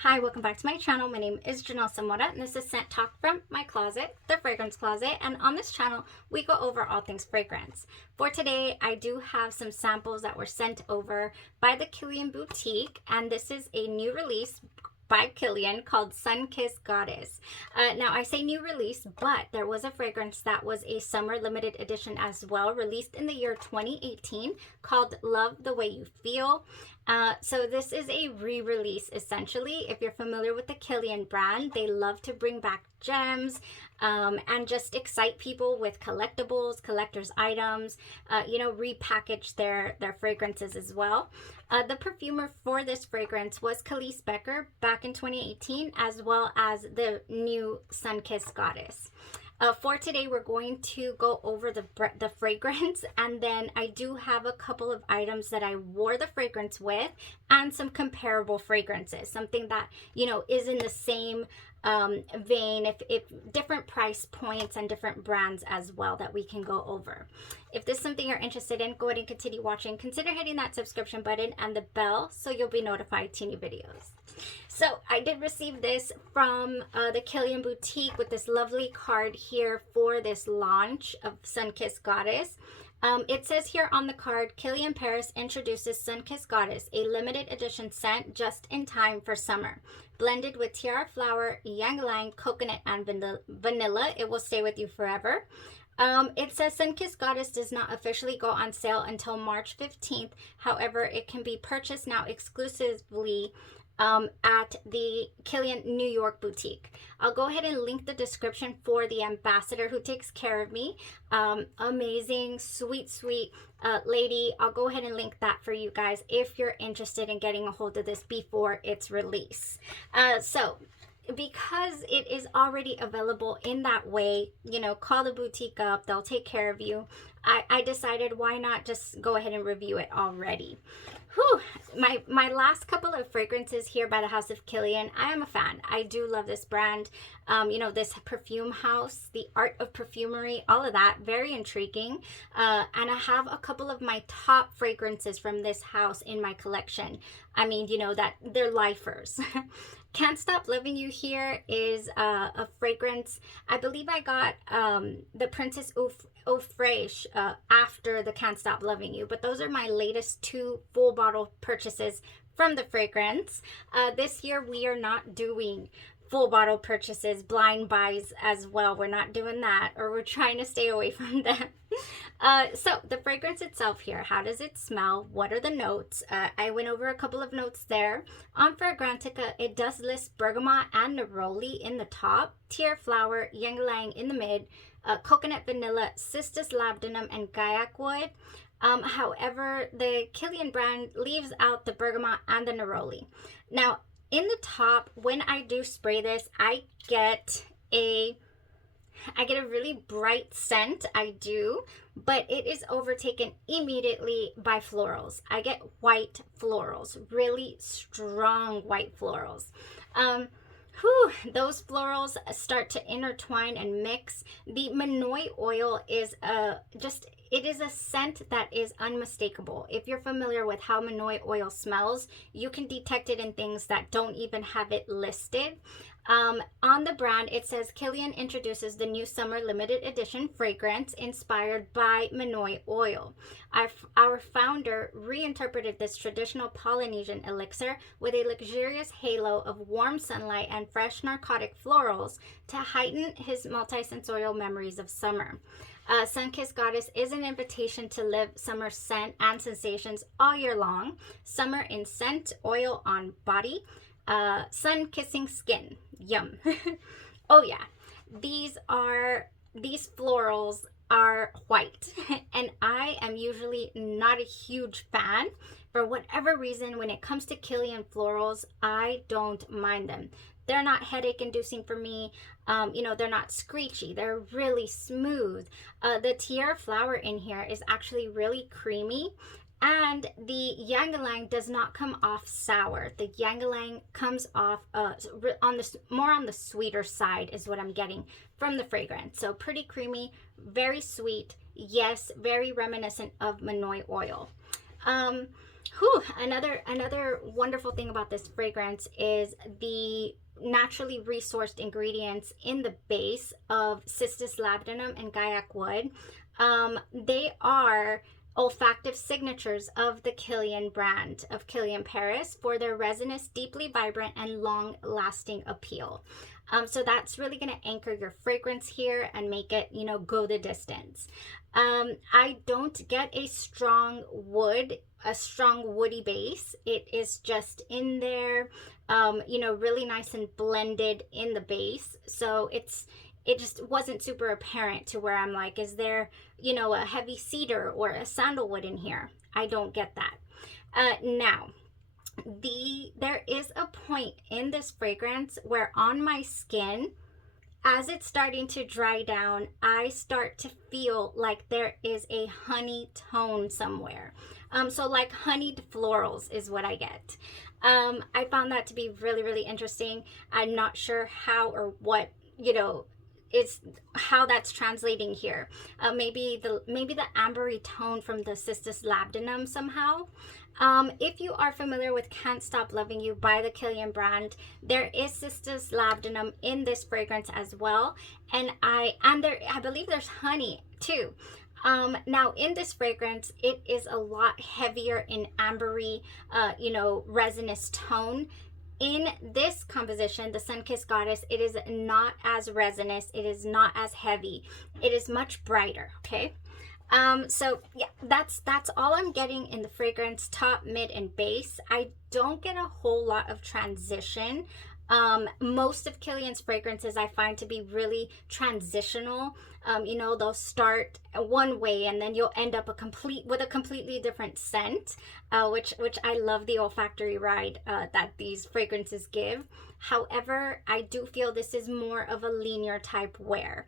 Hi, welcome back to my channel. My name is Janelle Samora, and this is Scent Talk from my closet, the fragrance closet. And on this channel, we go over all things fragrance. For today, I do have some samples that were sent over by the Kilian boutique, and this is a new release by Kilian called Sunkissed Goddess. Now I say new release, but there was a fragrance that was a summer limited edition as well, released in the year 2018, called Love the Way You Feel. So this is a re-release essentially. If you're familiar with the Kilian brand, they love to bring back gems and just excite people with collectibles, collector's items, repackage their fragrances as well. The perfumer for this fragrance was Kilian Becker back in 2018, as well as the new Sunkissed Goddess. For today, we're going to go over the fragrance, and then I do have a couple of items that I wore the fragrance with and some comparable fragrances, something that, is in the same vein, if different price points and different brands as well that we can go over. If this is something you're interested in, go ahead and continue watching. Consider hitting that subscription button and the bell so you'll be notified to new videos. So I did receive this from the Kilian boutique with this lovely card here for this launch of Sunkissed Goddess. It says here on the card, Kilian Paris introduces Sunkissed Goddess, a limited edition scent just in time for summer. Blended with tiara flower, ylang-ylang, coconut, and vanilla, it will stay with you forever. It says Sunkissed Goddess does not officially go on sale until March 15th. However, it can be purchased now exclusively at the Kilian New York boutique. I'll go ahead and link the description for the ambassador who takes care of me. Amazing, sweet lady. I'll go ahead and link that for you guys if you're interested in getting a hold of this before its release. So because it is already available in that way, call the boutique up, they'll take care of you. I decided why not just go ahead and review it already. Whew. My last couple of fragrances here by the House of Kilian, I am a fan. I do love this brand. This perfume house, the art of perfumery, all of that, very intriguing. And I have a couple of my top fragrances from this house in my collection. I mean, that they're lifers. Can't Stop Loving You here is a fragrance. I believe I got the Princess Eau Fraiche after the Can't Stop Loving You, but those are my latest two full bottle purchases from the fragrance. This year we are not doing full bottle purchases, blind buys as well. We're not doing that, or we're trying to stay away from them. So the fragrance itself here, how does it smell? What are the notes? I went over a couple of notes there. On Fragrantica, it does list bergamot and neroli in the top, tiara flower, ylang-ylang in the mid, coconut vanilla, cistus labdanum, and gaiac wood. However, the Kilian brand leaves out the bergamot and the neroli. Now, in the top, when I do spray this, I get a really bright scent. I do, but it is overtaken immediately by florals. I get white florals, really strong white florals. Those florals start to intertwine and mix. The Manoi oil is it is a scent that is unmistakable. If you're familiar with how Manoi oil smells, you can detect it in things that don't even have it listed. On the brand, it says Kilian introduces the new summer limited edition fragrance inspired by Manoi oil. Our founder reinterpreted this traditional Polynesian elixir with a luxurious halo of warm sunlight and fresh narcotic florals to heighten his multisensorial memories of summer. Sunkissed Goddess is an invitation to live summer scent and sensations all year long. Summer in scent, oil on body, sun-kissing skin. Yum. Oh yeah, these florals are white, and I am usually not a huge fan. For whatever reason, when it comes to Kilian florals, I don't mind them. They're not headache inducing for me. They're not screechy. They're really smooth. The tiara flower in here is actually really creamy. And the ylang-ylang does not come off sour. The ylang-ylang comes off more on the sweeter side is what I'm getting from the fragrance. So pretty creamy, very sweet. Yes, very reminiscent of Manoi oil. Whew, another wonderful thing about this fragrance is the naturally resourced ingredients in the base of Cistus labdanum and Gaiac wood. They are olfactive signatures of the Kilian brand of Kilian Paris for their resinous, deeply vibrant, and long-lasting appeal. So that's really going to anchor your fragrance here and make it, you know, go the distance. I don't get a strong woody base. It is just in there, you know, really nice and blended in the base. So it just wasn't super apparent to where I'm like, is there, you know, a heavy cedar or a sandalwood in here? I don't get that. Now, there is a point in this fragrance where on my skin, as it's starting to dry down, I start to feel like there is a honey tone somewhere. So like honeyed florals is what I get. I found that to be really, really interesting. I'm not sure how or what, you know, is how that's translating here. Maybe the ambery tone from the Cistus labdanum somehow. If you are familiar with Can't Stop Loving You by the Kilian brand, there is Cistus labdanum in this fragrance as well, and I believe there's honey too. Now in this fragrance, it is a lot heavier in ambery, you know, resinous tone. In this composition, the Sunkissed Goddess, it is not as resinous, it is not as heavy, it is much brighter, okay? So yeah, that's all I'm getting in the fragrance, top, mid, and base. I don't get a whole lot of transition. Most of Kilian's fragrances I find to be really transitional. You know, they'll start one way and then you'll end up with a completely different scent, which I love the olfactory ride that these fragrances give. However, I do feel this is more of a linear type wear.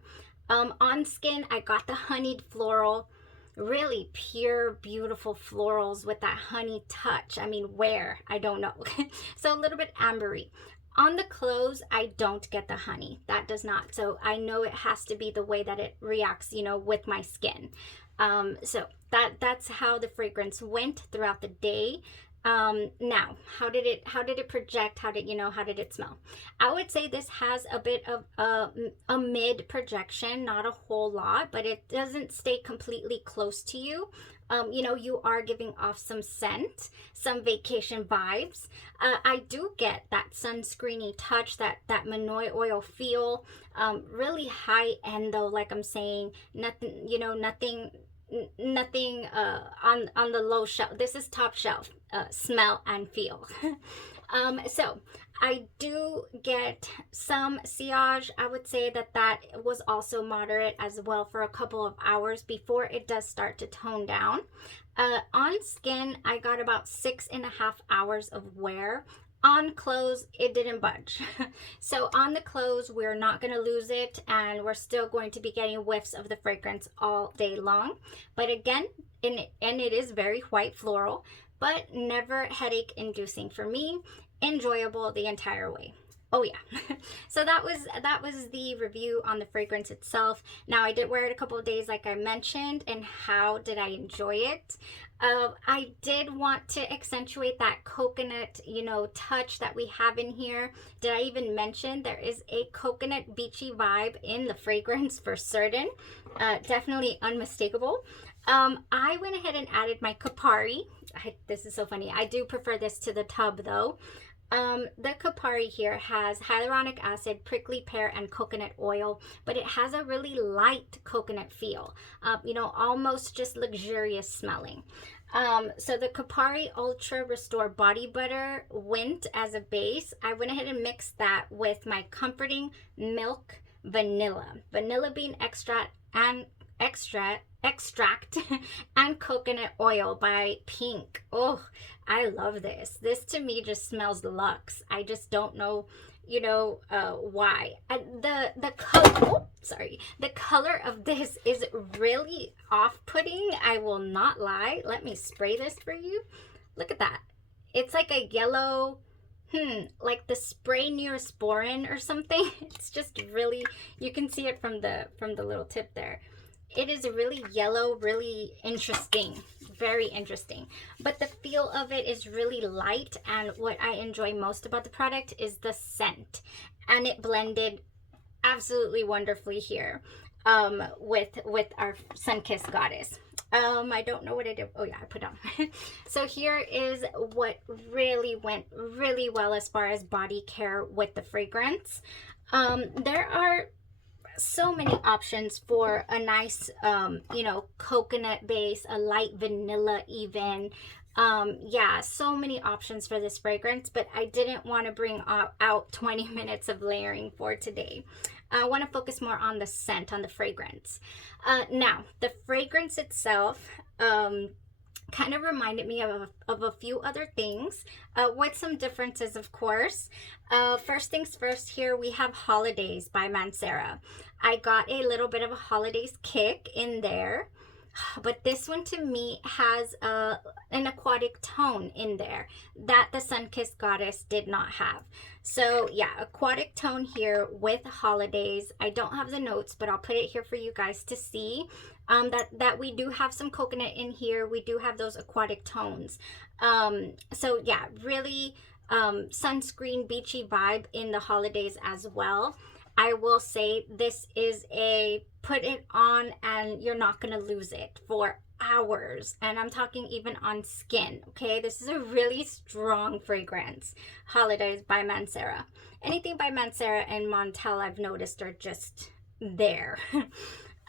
On skin, I got the honeyed floral, really pure, beautiful florals with that honey touch. I mean, where? I don't know. So a little bit ambery. On the clothes, I don't get the honey. That does not. So I know it has to be the way that it reacts, you know, with my skin. So that's how the fragrance went throughout the day. Now, how did it project? How did it smell? I would say this has a bit of a mid projection, not a whole lot, but it doesn't stay completely close to you. You know, you are giving off some scent, some vacation vibes. I do get that sunscreeny touch, that Manoi oil feel, really high end though, like I'm saying, nothing, you know, nothing on the low shelf. This is top shelf smell and feel. So I do get some sillage. I would say that was also moderate as well for a couple of hours before it does start to tone down. On skin, I got about 6.5 hours of wear. On clothes, it didn't budge. So on the clothes, we're not going to lose it, and we're still going to be getting whiffs of the fragrance all day long. But again, and it is very white floral, but never headache inducing for me. Enjoyable the entire way. Oh yeah. So that was the review on the fragrance itself. Now I did wear it a couple of days like I mentioned, and how did I enjoy it? I did want to accentuate that coconut, you know, touch that we have in here. Did I even mention there is a coconut beachy vibe in the fragrance for certain? Definitely unmistakable. I went ahead and added my Kapari. This is so funny. I do prefer this to the tub though. The Kapari here has hyaluronic acid, prickly pear, and coconut oil, but it has a really light coconut feel, you know, almost just luxurious smelling. So the Kapari Ultra Restore Body Butter went as a base. I went ahead and mixed that with my Comforting Milk Vanilla bean extract and coconut oil by Pink. Oh, I love this. This to me just smells luxe. I just don't know, you know, why. And the color of this is really off-putting. I will not lie. Let me spray this for you. Look at that. It's like a yellow, like the spray Neosporin or something. It's just really, you can see it from the little tip there. It is really yellow, really interesting, very interesting. But the feel of it is really light, and what I enjoy most about the product is the scent. And it blended absolutely wonderfully here with our Sunkissed Goddess. I don't know what I did. Oh yeah, I put on. So here is what really went really well as far as body care with the fragrance. There are so many options for a nice, you know, coconut base, a light vanilla even. Yeah, so many options for this fragrance, but I didn't want to bring out 20 minutes of layering for today. I want to focus more on the scent, on the fragrance. Now, the fragrance itself, kind of reminded me of a few other things with some differences, of course. First things first, here we have Holidays by Mancera. I got a little bit of a holidays kick in there, but this one to me has an aquatic tone in there that the Sunkissed Goddess did not have. So yeah, aquatic tone here with Holidays. I don't have the notes, but I'll put it here for you guys to see. That we do have some coconut in here. We do have those aquatic tones. So yeah, really sunscreen beachy vibe in the Holidays as well. I will say this is a put it on and you're not going to lose it for hours. And I'm talking even on skin, okay? This is a really strong fragrance. Holidays by Mancera. Anything by Mancera and Montel I've noticed are just there.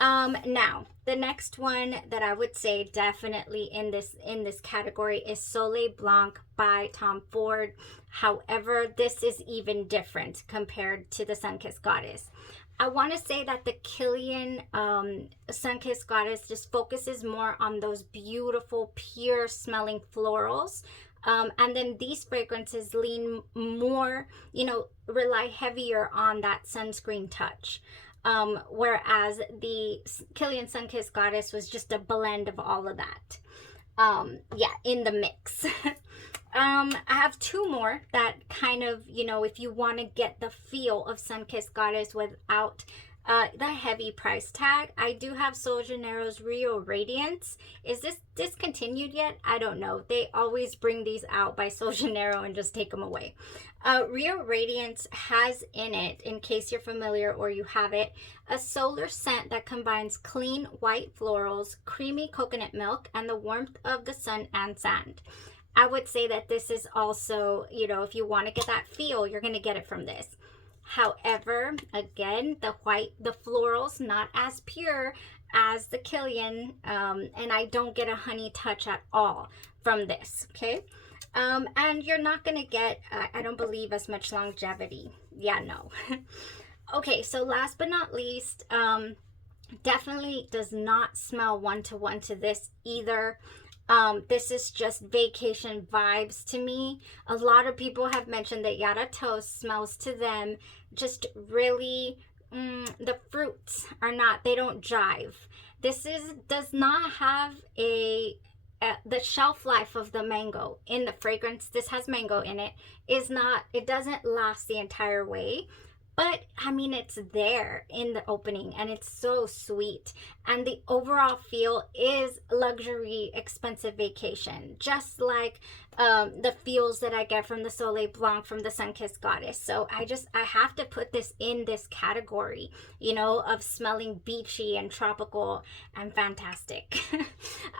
Now, the next one that I would say definitely in this category is Soleil Blanc by Tom Ford. However, this is even different compared to the Sunkissed Goddess. I want to say that the Kilian Sunkissed Goddess just focuses more on those beautiful, pure smelling florals. And then these fragrances lean more, you know, rely heavier on that sunscreen touch. Whereas the Kilian Sunkissed Goddess was just a blend of all of that. Yeah, in the mix. I have two more that kind of, you know, if you want to get the feel of Sunkissed Goddess without the heavy price tag. I do have Sol Janeiro's Rio Radiance. Is this discontinued yet? I don't know. They always bring these out by Sol Janeiro and just take them away. Rio Radiance has in it, in case you're familiar or you have it, a solar scent that combines clean white florals, creamy coconut milk, and the warmth of the sun and sand. I would say that this is also, you know, if you want to get that feel, you're going to get it from this. However, again, the florals not as pure as the Kilian, and I don't get a honey touch at all from this, okay? And you're not going to get, I don't believe, as much longevity. Yeah, no. Okay, so last but not least, definitely does not smell one-to-one to this either. This is just vacation vibes to me. A lot of people have mentioned that Yara Toast smells to them just really, the fruits are not, they don't jive. This does not have the shelf life of the mango in the fragrance. This has mango in it. It doesn't last the entire way. But, I mean, it's there in the opening, and it's so sweet. And the overall feel is luxury, expensive vacation. Just like the feels that I get from the Soleil Blanc from the Sunkissed Goddess. So I have to put this in this category, you know, of smelling beachy and tropical and fantastic.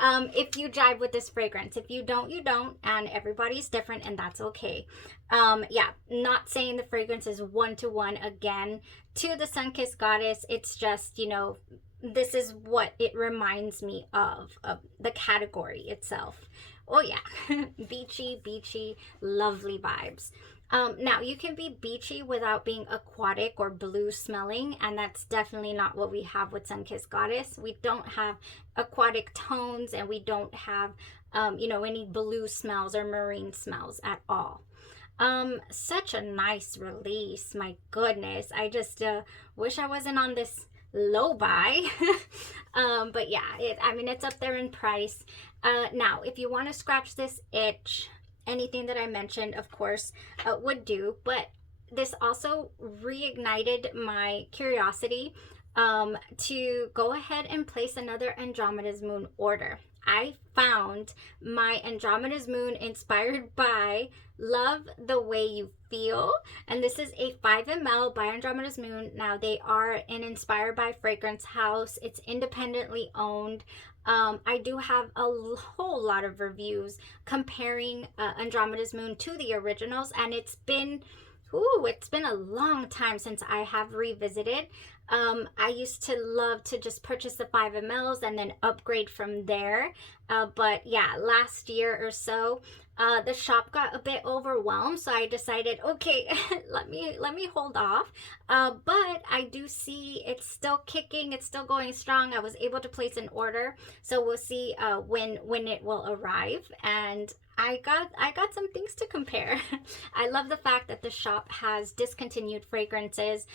If you jive with this fragrance. If you don't, you don't. And everybody's different, and that's okay. Yeah, not saying the fragrance is one-to-one again to the Sunkissed Goddess. It's just, you know, this is what it reminds me of the category itself. Oh yeah, beachy, lovely vibes. Now, you can be beachy without being aquatic or blue smelling, and that's definitely not what we have with Sunkissed Goddess. We don't have aquatic tones, and we don't have, you know, any blue smells or marine smells at all. Such a nice release, my goodness. I just wish I wasn't on this low buy. But yeah, I mean, it's up there in price. Now, if you want to scratch this itch, anything that I mentioned, of course, would do. But this also reignited my curiosity to go ahead and place another Andromeda's Moon order. I found my Andromeda's Moon inspired by Love the Way You Feel, and this is a 5 ml by Andromeda's Moon. Now they are an inspired by fragrance house. It's independently owned. I do have a whole lot of reviews comparing Andromeda's Moon to the originals, and it's been a long time since I have revisited. I used to love to just purchase the 5 mls and then upgrade from there. But yeah, last year or so, the shop got a bit overwhelmed, so I decided, okay, let me hold off. But I do see it's still kicking, it's still going strong. I was able to place an order, so we'll see when it will arrive. And I got some things to compare. I love the fact that the shop has discontinued fragrances,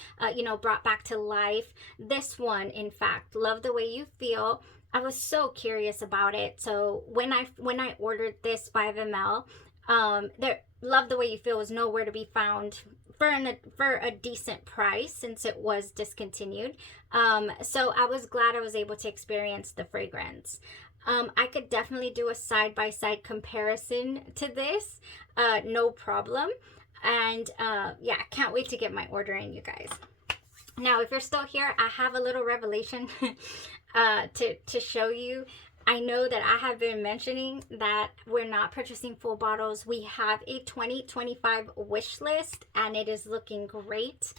brought back to life. This one, in fact, Love the Way You Feel. I was so curious about it. So when I ordered this 5 ml, Love the Way You Feel was nowhere to be found for a decent price since it was discontinued. So I was glad I was able to experience the fragrance. I could definitely do a side-by-side comparison to this, no problem. And yeah, can't wait to get my order in, you guys. Now, if you're still here, I have a little revelation to show you. I know that I have been mentioning that we're not purchasing full bottles. We have a 2025 wish list, and it is looking great.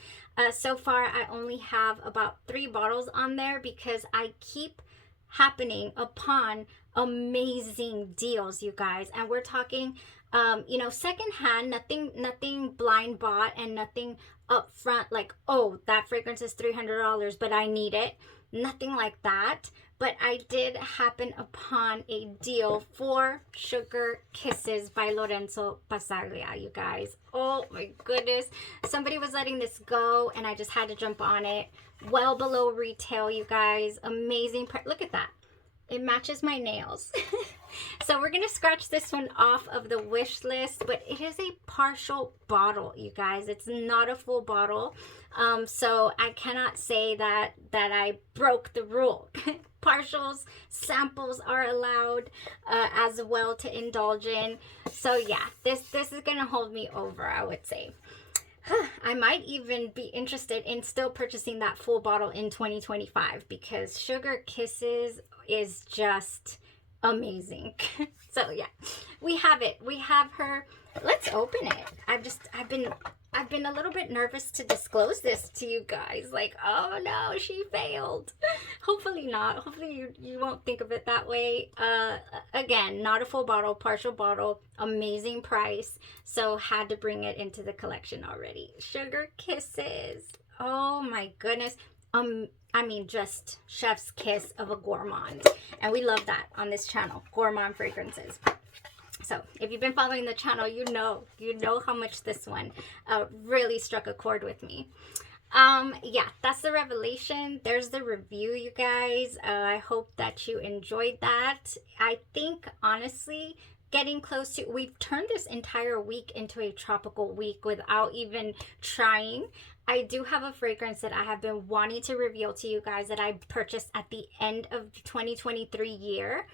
So far, I only have about 3 bottles on there because I keep happening upon amazing deals, you guys. And we're talking secondhand, nothing blind bought, and nothing upfront like, oh, that fragrance is $300 but I need it. Nothing like that. But I did happen upon a deal for Sugar Kisses by Lorenzo Basaglia, you guys. Oh my goodness, somebody was letting this go and I just had to jump on it. Well below retail, you guys. Amazing. Look at that. It matches my nails. So we're gonna scratch this one off of the wish list, but it is a partial bottle, you guys. It's not a full bottle. So I cannot say that I broke the rule. Partials, samples are allowed as well to indulge in. So yeah, this is gonna hold me over, I would say. I might even be interested in still purchasing that full bottle in 2025 because Sugar Kisses is just amazing. So yeah, we have it. We have her. Let's open it. I've been a little bit nervous to disclose this to you guys. Like, oh no, she failed. Hopefully not. Hopefully you won't think of it that way. Again, not a full bottle, partial bottle, amazing price. So had to bring it into the collection already. Sugar Kisses. Oh my goodness. I mean, just chef's kiss of a gourmand. And we love that on this channel, gourmand fragrances. So if you've been following the channel, you know how much this one really struck a chord with me. Yeah, that's the revelation. There's the review, you guys. I hope that you enjoyed that. I think, honestly, getting close to, we've turned this entire week into a tropical week without even trying. I do have a fragrance that I have been wanting to reveal to you guys that I purchased at the end of the 2023 year.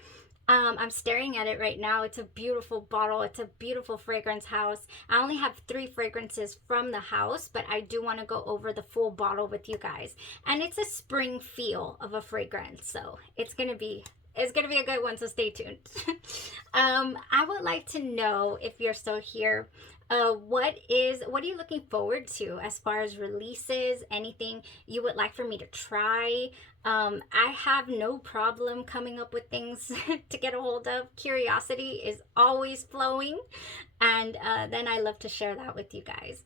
I'm staring at it right now. It's a beautiful bottle. It's a beautiful fragrance house. I only have 3 fragrances from the house, but I do want to go over the full bottle with you guys. And it's a spring feel of a fragrance, so it's gonna be a good one, so stay tuned. I would like to know, if you're still here, what are you looking forward to as far as releases? Anything you would like for me to try? I have no problem coming up with things to get a hold of. Curiosity is always flowing, and then I love to share that with you guys.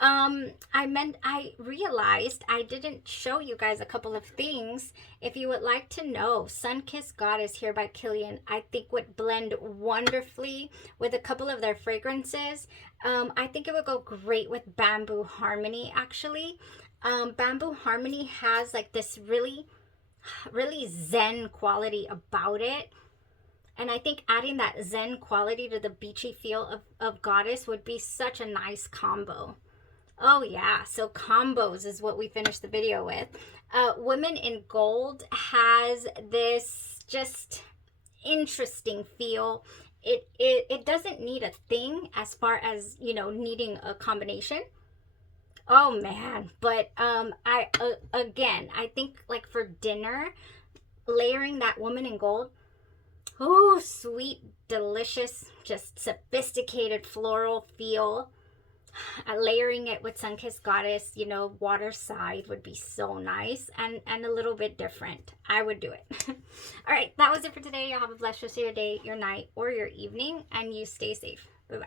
I realized I didn't show you guys a couple of things. If you would like to know, Sunkissed Goddess here by Kilian, I think would blend wonderfully with a couple of their fragrances. I think it would go great with Bamboo Harmony, actually. Bamboo Harmony has like this really zen quality about it. And I think adding that zen quality to the beachy feel of Goddess would be such a nice combo. Oh yeah, so combos is what we finished the video with. Women in Gold has this just interesting feel. It doesn't need a thing as far as, you know, needing a combination. Oh man, but again, I think like for dinner, layering that Woman in Gold, oh, sweet, delicious, just sophisticated floral feel. Layering it with Sunkissed Goddess, you know, water side would be so nice and a little bit different. I would do it. All right, that was it for today. Y'all have a blessed rest of your day, your night, or your evening, and you stay safe. Bye-bye.